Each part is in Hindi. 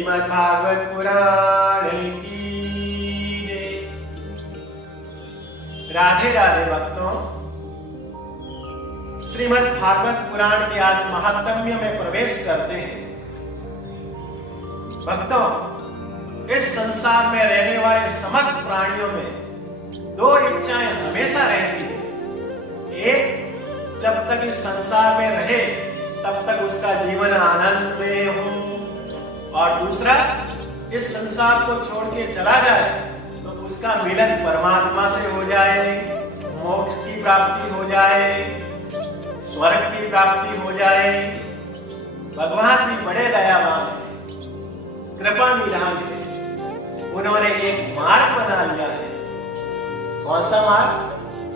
श्रीमद् भागवत पुराण की जय। राधे राधे भक्तों, श्रीमद् भागवत पुराण के आज महात्म्य में प्रवेश करते हैं। भक्तों, इस संसार में रहने वाले समस्त प्राणियों में दो इच्छाएं हमेशा रहती है। एक, जब तक इस संसार में रहे तब तक उसका जीवन आनंद में हो, और दूसरा, इस संसार को छोड़ के चला जाए तो उसका मिलन परमात्मा से हो जाए, मोक्ष की प्राप्ति हो जाए, स्वर्ग की प्राप्ति हो जाए। भगवान भी बड़े दयावान है, कृपा निधान है। उन्होंने एक मार्ग बना लिया है। कौन सा मार्ग?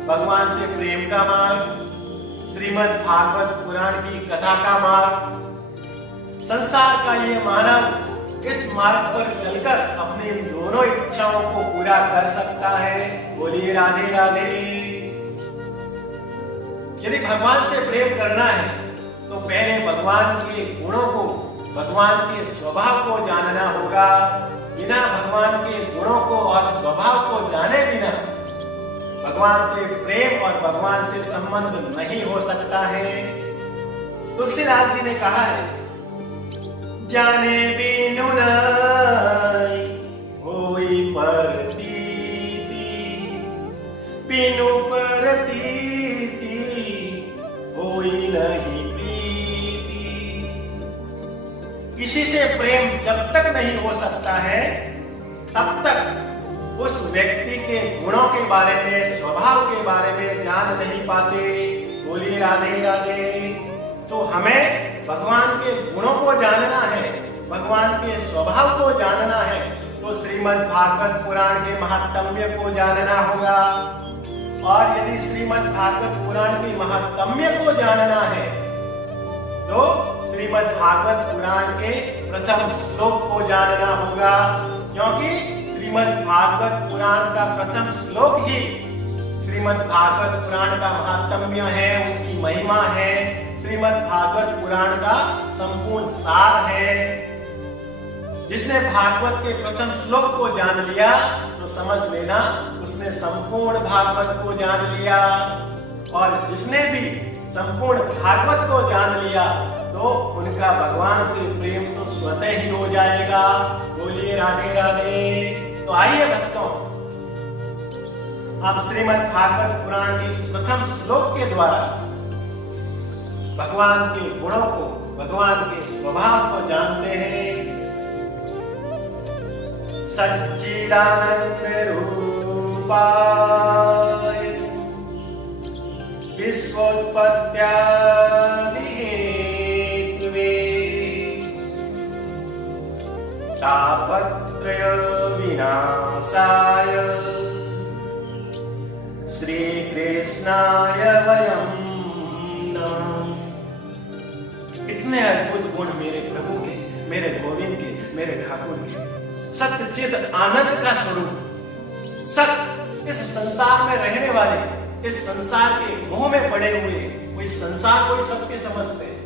भगवान से प्रेम का मार्ग, श्रीमद् भागवत पुराण की कथा का मार्ग। संसार का ये मानव इस मार्ग पर चलकर अपनी इन दोनों इच्छाओं को पूरा कर सकता है। बोलिए राधे राधे। यदि भगवान से प्रेम करना है तो पहले भगवान के गुणों को, भगवान के स्वभाव को जानना होगा। बिना भगवान के गुणों को और स्वभाव को जाने बिना भगवान से प्रेम और भगवान से संबंध नहीं हो सकता है। तुलसीदास जी ने कहा है, जाने बिनु नाई होई परतीति, बिनु परतीति होई नहीं प्रीति। किसी से प्रेम जब तक नहीं हो सकता है तब तक उस व्यक्ति के गुणों के बारे में, स्वभाव के बारे में जान नहीं पाते। बोलिए राधे राधे। तो हमें भगवान के गुणों को जानना है, भगवान के स्वभाव को जानना है, तो श्रीमद् भागवत पुराण के महात्म्य को जानना होगा। और यदि श्रीमद् भागवत पुराण के महात्म्य को जानना है तो श्रीमद् भागवत पुराण के प्रथम श्लोक को जानना होगा, क्योंकि श्रीमद् भागवत पुराण का प्रथम श्लोक ही श्रीमद् भागवत पुराण का महात्म्य है, उसकी महिमा है, श्रीमद् भागवत पुराण का संपूर्ण सार है। जिसने भागवत के प्रथम श्लोक को जान लिया तो समझ लेना उसने संपूर्ण भागवत को जान लिया। और जिसने भी संपूर्ण भागवत को जान लिया तो उनका भगवान से प्रेम तो स्वतः ही हो जाएगा। बोलिए राधे राधे। तो आइए भक्तों, आप श्रीमद् भागवत पुराण के इस प्रथम श्लोक के द्वारा भगवान के गुणों को, भगवान के स्वभाव को जानते हैं। सच्चिदानंद रूपाय विश्वोत्पत्त्यादि हेतवे तापत्रय विनाशाय श्री कृष्णाय वयं नमः। इतने अद्भुत गुण मेरे प्रभु के, मेरे गोविंद के, मेरे ठाकुर के। सत्य चिद आनंद का स्वरूप, सत्य इस संसार में रहने वाले, इस संसार के मोह में पड़े हुए, वो इस संसार को ही सत्य समझते हैं।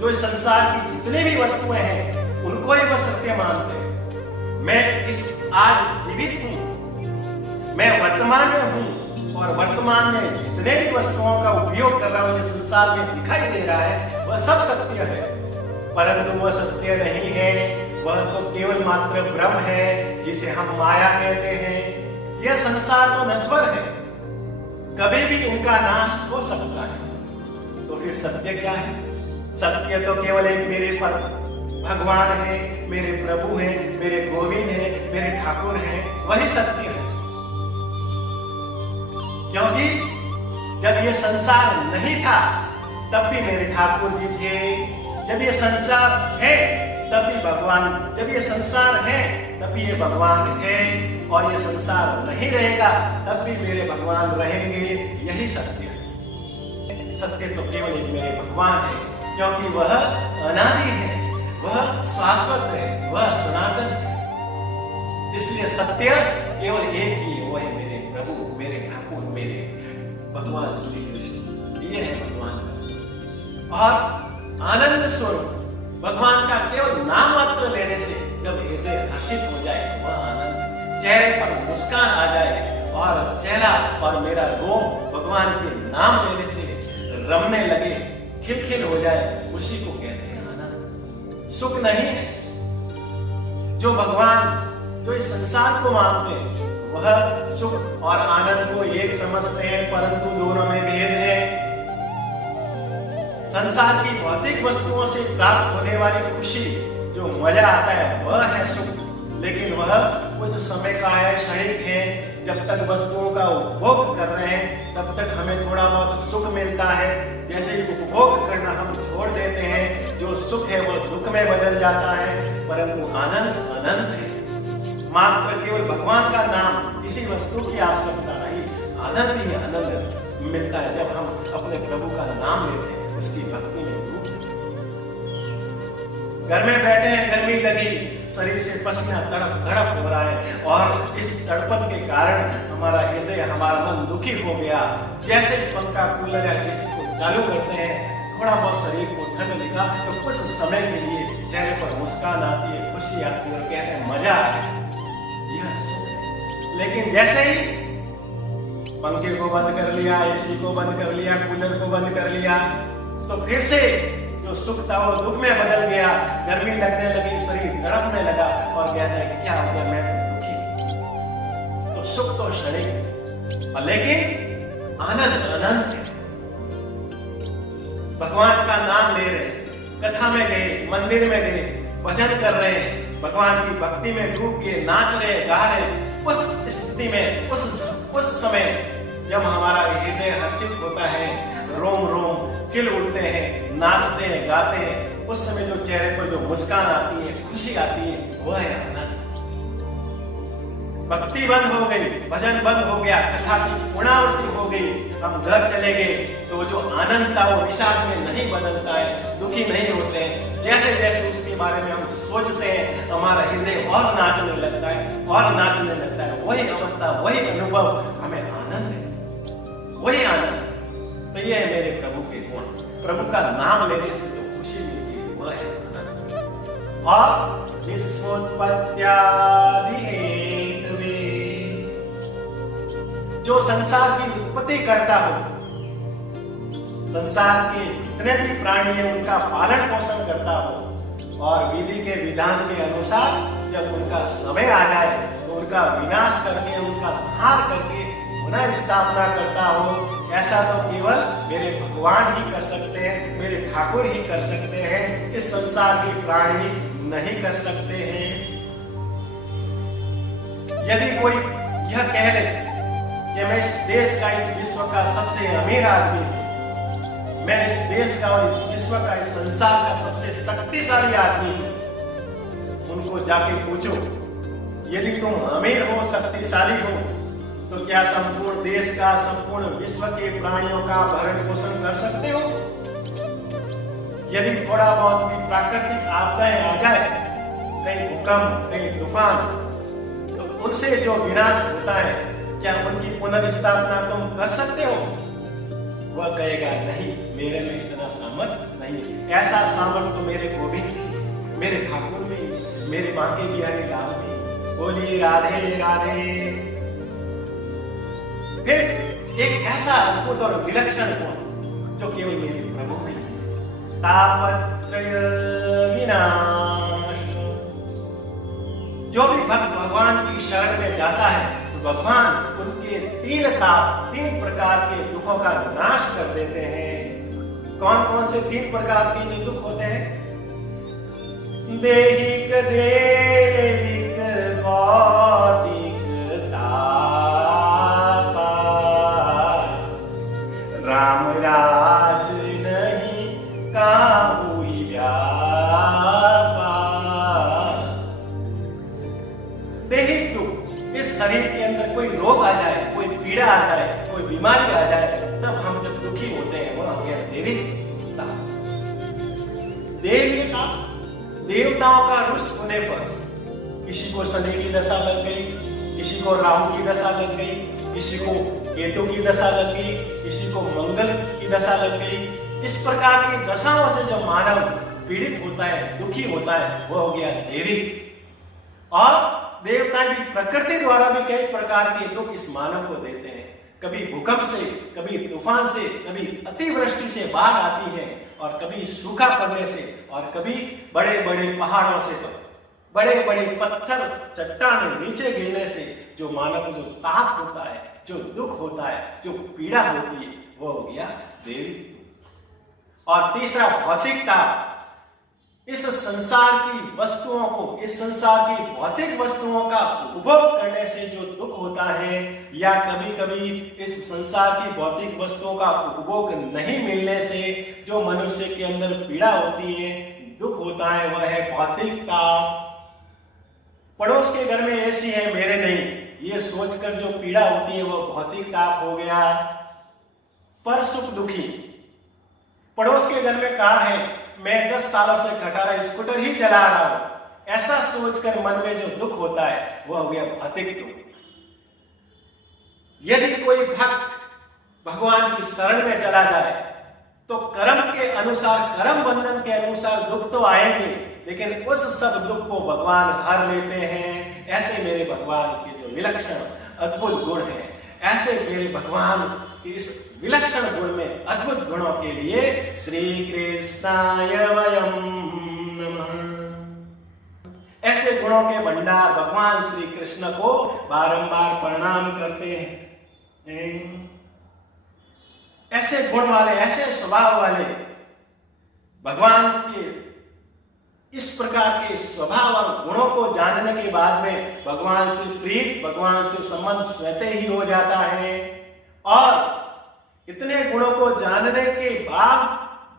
जो इस संसार की जितने भी वस्तुएं हैं उनको ही वो सत्य मानते हैं। मैं इस आज जीवित हूं, मैं वर्तमान में हूं, और वर्तमान में जितने भी वस्तुओं का उपयोग कर रहा हूं, इस संसार में दिखाई दे रहा है, वह सब सत्य है। परंतु वह सत्य नहीं है, वह तो केवल मात्र भ्रम है, जिसे हम माया कहते हैं। यह संसार तो नश्वर है, कभी भी इनका नाश हो सकता है। तो फिर सत्य क्या है? सत्य तो केवल एक मेरे पर भगवान है, मेरे प्रभु है, मेरे गोविंद है, मेरे ठाकुर है, वही सत्य है। क्योंकि जब ये संसार नहीं था तब भी मेरे ठाकुर जी थे, जब ये संसार है तब भी भगवान, जब ये संसार है तब भी ये भगवान है, और ये संसार नहीं रहेगा तब भी मेरे भगवान रहेंगे। यही सत्य है। सत्य तो केवल एक मेरे भगवान है, क्योंकि वह अनादि है, वह शाश्वत है, वह सनातन है। इसलिए सत्य केवल एक ही है, वह है मेरे प्रभु, मेरे ठाकुर, मेरे भगवान श्री कृष्ण। ये है भगवान। और आनंद स्वरूप भगवान का केवल नाम मात्र लेने से जब हृदय हर्षित हो जाए वह आनंद, चेहरे पर मुस्कान आ जाए और चेहरा और मेरा रोम भगवान के नाम लेने से रमने लगे, खिलखिल हो जाए, उसी को कहते हैं आनंद। सुख नहीं है। जो भगवान, जो इस संसार को मानते हैं वह सुख और आनंद को एक समझते हैं, परंतु दोनों में भेद है। संसार की भौतिक वस्तुओं से प्राप्त होने वाली खुशी, जो मजा आता है वह है सुख, लेकिन वह कुछ समय का है, क्षणिक है। जब तक वस्तुओं का उपभोग कर रहे हैं तब तक हमें थोड़ा बहुत सुख मिलता है। जैसे ही उपभोग करना हम छोड़ देते हैं, जो सुख है वह दुख में बदल जाता है। परंतु आनंद अनंत है। मात्र केवल भगवान का नाम, किसी वस्तु की आवश्यकता नहीं, आनंद ही आनंद मिलता है जब हम अपने प्रभु का नाम लेते हैं, उसकी भक्ति में डूब जाते हैं। घर में बैठे हैं, गर्मी लगी, शरीर से पसीना तड़प तड़प हो रहा है और इस तड़पन के कारण हमारा हृदय, हमारा मन दुखी हो गया। जैसे पंखा, कूलर या एसी को चालू करते हैं, थोड़ा बहुत शरीर को ठंड लगा तो कुछ समय के लिए चेहरे पर मुस्कान आती है, खुशी आती है और कहते हैं मजा आया, यह सुख है। लेकिन जैसे ही पंखे को बंद कर लिया, एसी को बंद कर लिया, कूलर को बंद कर लिया, तो फिर से जो सुख था वो दुख में बदल गया। गर्मी लगने लगी, शरीर तड़पने लगा और कहता है क्या हो गया, मैं दुखी। तो सुख तो क्षणिक, लेकिन आनंद अनंत है। भगवान का नाम ले रहे, कथा में गए, मंदिर में गए, भजन कर रहे हैं, भगवान की भक्ति में डूब के नाच रहे, गा रहे, उस स्थिति में, उस समय जब हमारा हृदय हर्षित होता है, रोम रोम खिल उठते हैं, नाचते हैं, गाते हैं, उस समय जो चेहरे पर जो मुस्कान आती है, खुशी आती है, वह है आनंद। भक्ति बंद हो गई, भजन बंद हो गया, कथा की पुनरावृत्ति हो गई, हम घर चले गए, तो जो आनंद था वो विषाद में नहीं बदलता है, दुखी नहीं होते हैं। जैसे जैसे उसके बारे में हम सोचते हैं, हमारा हृदय और नाचने लगता है, और नाचने लगता है। वही अवस्था, वही अनुभव हमें आनंद है, वही आनंद। तो ये है मेरे प्रभु के गुण। प्रभु का नाम लेने से जो खुशी मिलती है वह है आनंद। और विश्वोत्पत्त्यादि हेतवे, जो संसार की उत्पत्ति करता हो, संसार के जितने भी प्राणी हैं उनका पालन पोषण करता हो, और विधि के विधान के अनुसार जब उनका समय आ जाए तो उनका विनाश करके, उसका संहार करके पुनः स्थापना करता हो, ऐसा तो केवल मेरे भगवान ही कर सकते हैं, मेरे ठाकुर ही कर सकते हैं। इस संसार के प्राणी नहीं कर सकते हैं। यदि कोई यह कह ले कि मैं इस देश का, इस विश्व का सबसे अमीर आदमी हूं, मैं इस देश का और इस विश्व का, इस संसार का सबसे शक्तिशाली आदमी हूं, उनको जाके पूछो, यदि तुम अमीर हो, शक्तिशाली हो, तो क्या संपूर्ण देश का, संपूर्ण विश्व के प्राणियों का भरण पोषण कर सकते हो? यदि थोड़ा बहुत भी प्राकृतिक आपदाएं आ जाए, कहीं भूकंप, कहीं तूफान, तो उनसे जो विनाश होता है, क्या उनकी पुनर्स्थापना तुम कर सकते हो? वह कहेगा नहीं, मेरे में इतना सामर्थ नहीं। ऐसा सामर्थ तो मेरे गोविंद, मेरे ठाकुर में, मेरे बांके बिहारी लाल में। बोलिए राधे राधे। फिर एक ऐसा अद्भुत और विलक्षण गुण जो केवल मेरे प्रभु में है, तापत्रय विनाश। जो भी भक्त भगवान की शरण में जाता है तो भगवान उनके तीन प्रकार के दुखों का नाश कर देते हैं। कौन कौन से 3 प्रकार के जो दुख होते हैं? देहिक, देविक, भौतिक राम राज नहीं काहू व्यापा। देहिक दुख, इस शरीर के अंदर कोई रोग आ जाए, कोई पीड़ा आ जाए, कोई बीमारी आ जाए, तब हम जब दुखी होते हैं वो हो गया देविकता। देविकता, देवताओं का रुष्ट होने पर, किसी को शनि की दशा लग गई, किसी को राहु की दशा लग गई, किसी को केतु की दशा लग गई, किसी को मंगल की दशा लग गई। इस प्रकार की दशाओं से जब मानव पीड़ित होता है, दुखी होता है, वो हो गया देविक। और देवता भी प्रकृति द्वारा भी कई प्रकार के दुख इस मानव को देते हैं। कभी भूकंप से, कभी तूफान से, कभी अतिवृष्टि से बाढ़ आती है, और कभी सूखा पड़ने से, और कभी बड़े बड़े पहाड़ों से, तो बड़े बड़े पत्थर चट्टान नीचे गिरने से जो मानव को जो ताप होता है, जो दुख होता है, जो पीड़ा होती है, वो हो गया देवी। और तीसरा भौतिक ताप, इस संसार की वस्तुओं को, इस संसार की भौतिक वस्तुओं का उपभोग करने से जो दुख होता है, या कभी कभी इस संसार की भौतिक वस्तुओं का उपभोग नहीं मिलने से जो मनुष्य के अंदर पीड़ा होती है, दुख होता है, वह है भौतिक ताप। पड़ोस के घर में ऐसी है, मेरे नहीं, ये सोचकर जो पीड़ा होती है वह भौतिक ताप हो गया। पर सुख दुखी, पड़ोस के घर में कार है, मैं 10 सालों से खटारा स्कूटर ही चला रहा हूं, ऐसा सोचकर मन में जो दुख होता है वह हो गया भौतिक दुख। यदि कोई भक्त भगवान की शरण में चला जाए तो कर्म के अनुसार, कर्म बंधन के अनुसार दुख तो आएंगे, लेकिन उस सब दुख को भगवान हर लेते हैं। ऐसे मेरे भगवान के जो विलक्षण अद्भुत गुण हैं, ऐसे मेरे भगवान के इस विलक्षण गुण में, अद्भुत गुणों के लिए श्री कृष्णाय वयम नमः। ऐसे गुणों के भंडार भगवान श्री कृष्ण को बारंबार प्रणाम करते हैं। ऐसे गुण वाले, ऐसे स्वभाव वाले भगवान के इस प्रकार के स्वभाव और गुणों को जानने के बाद में भगवान से प्रीत, भगवान से संबंध स्वतः ही हो जाता है। और इतने गुणों को जानने के बाद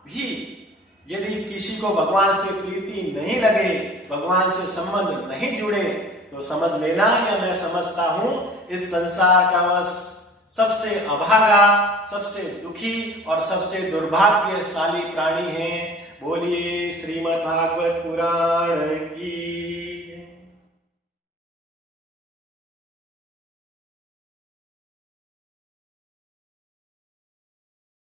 भी यदि किसी को भगवान से प्रीति नहीं लगे, भगवान से संबंध नहीं जुड़े, तो समझ लेना, या मैं समझता हूं, इस संसार का वह सबसे अभागा, सबसे दुखी और सबसे दुर्भाग्यशाली प्राणी है। बोलिए श्रीमद् भागवत पुराण।